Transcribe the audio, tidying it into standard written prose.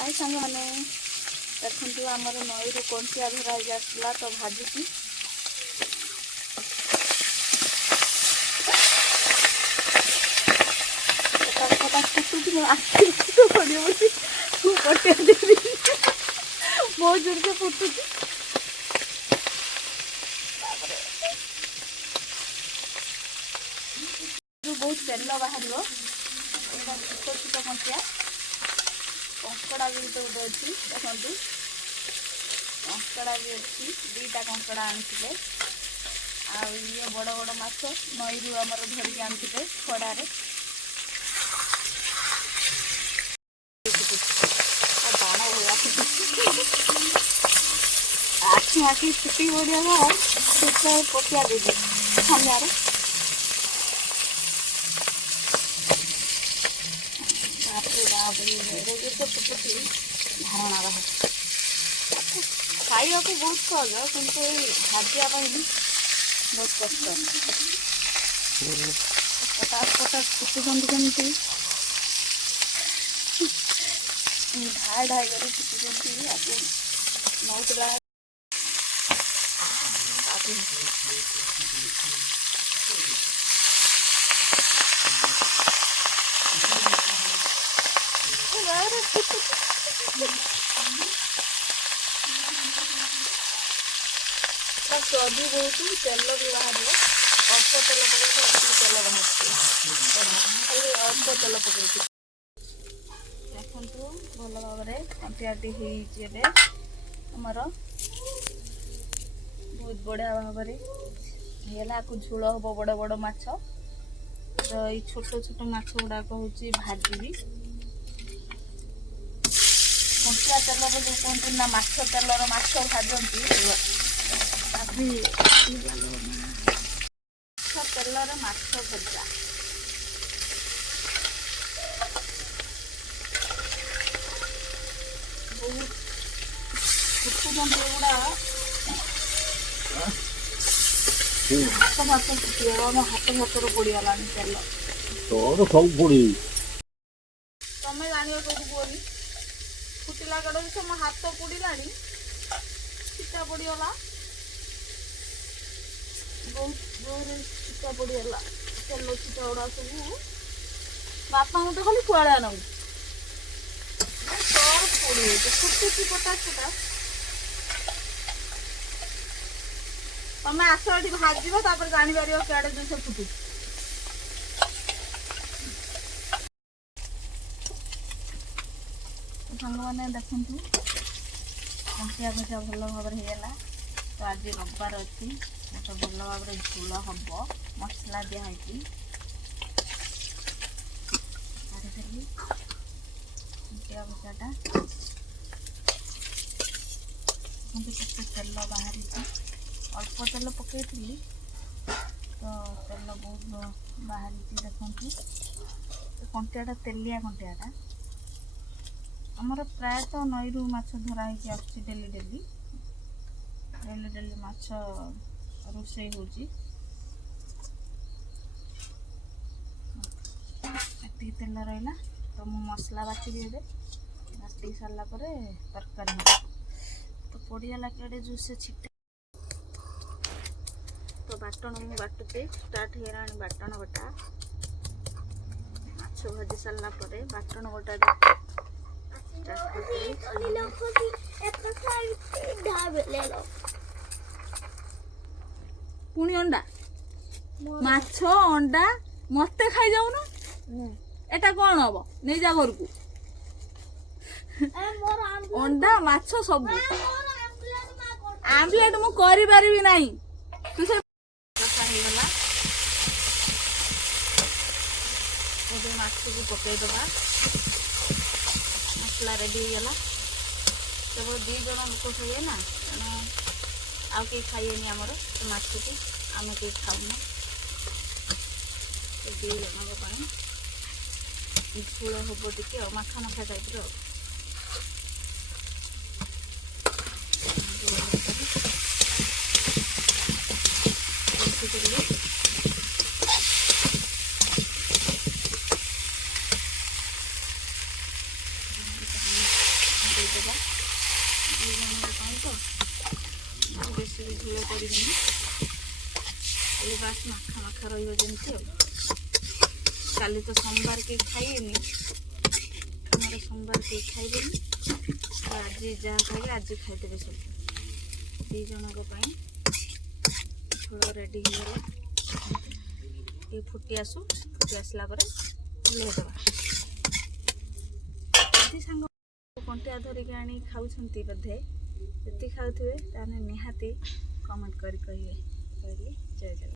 हाय सांग मैंने देखु आमर नई रू कंटिया धरा आसला तो भाजुची बहुत जोर से फुटुची बहुत तेल बाहर छोट छोट कंटिया कंकड़ा भी तो गोटे अच्छी देखु कंकड़ा भी अच्छी दीटा कंकड़ा आनी ये बड़ बड़ माछ नई रू आमर धरिक आनी खड़े आखि आखि छुट्टी बढ़िया बाहर पटिया देवी सामने धारणा रहे खाइबा को बहुत सहज किंतु भाजापी बहुत कष्ट पटास पटास फुटुंट कमी ढाई ढाई कर फुटुंट आपको नौकरा स्वादी बहुत तेल भी बाहर अल्प तेल पकड़ तेल बाहर अल्प तेल पकड़ देखु भल भाव कंटियाटी होमर बहुत बढ़िया भाव में झोल हम बड़ बड़ माछ तो ये छोट छोट माछ गुड़ाक हूँ भाजी कंटिया तेल जो कहते ना माछ तेलर माछ भाजती तेलर माछ भजा बहुत फुटुंट गुड़ा हाथ हाथ फुटिगला मो हाथ हाथ पड़गला तेल तोर सब पड़ी तमें जान कौन फुटिला कड़ से मो हाथ पड़ा चिटा पड़गला बहुत जोर चिटा पड़गला तेल चिटा गुड़ा सब बापा तो खाली कुआड़े नौ तोर पड़े फुटुची पटास पटास तमें आस ये भाजब जापर क्या जिन फुटु सांग मैंने देखु कंटिया भजा भल भाव होगा तो आज रविवार अच्छी तो भल भाव झोल हम मसला दिखाई कंटिया भजाटा केते तेल बाहरी अल्प तेल पकई तो तेल बहुत बाहरी देखु कंटियाटा तेलिया कंटियाटा आमर प्रायतः नई रू माछ धरा डेली डेली डेली डेली माछ रोषे होती तेल रहा तो मु मसला बाटी बाटी सारा तरकारी तो पड़गला क्या जो से छिटा तो बाटन मुझे बाटुचे स्टार्ट होगा बाटन बटा माछ भाजी सारा बाटन बटा पुणी अंडा माछ अंडा मत खाई जाऊन एटा कौन हम नहीं जा घर को अंडा माछ सब आमलेट मु करि पारिबी नहीं तू से माछ को पकई दबा मसला रेडी होगा केवल 2 जन लोक खाइए ना तेणु आउ कहीं खाइए आमर माछ को आम कहीं खाऊना 2 जन झोल हम टे माखा माखा टाइप ଦୁଇ ଜଣଙ୍କ ପାଇଁ ତ ବେଶୀ ବି ଝୋଳ କରିବେନି, ଖାଲି ବାସ୍ ମାଖା ମାଖା ରହିବ ଯେମିତି ଆଉ। କାଲି ତ ସୋମବାର କେହି ଖାଇବେନି, ଆମର ସୋମବାର କେହି ଖାଇବେନି, ତ ଆଜି ଯାହା ଖାଇବେ ଆଜି ଖାଇଦେବେ ସବୁ। ଦୁଇ ଜଣଙ୍କ ପାଇଁ ଝୋଳ ରେଡ଼ି ହେଇଗଲା। ଟିକେ ଫୁଟି ଆସିଲା ପରେ ଓହ୍ଲେଇଦେବା। ଯଦି ସାଙ୍ଗ କଣ୍ଟିଆ ଧରିକି ଆଣି ଖାଉଛନ୍ତି ବୋଧେ, ଯଦି ଖାଉଥିବେ ତାହେଲେ ନିହାତି କମେଣ୍ଟ କରି କହିବେ। କହିଲି ଜୟ ଜଗନ୍ନାଥ।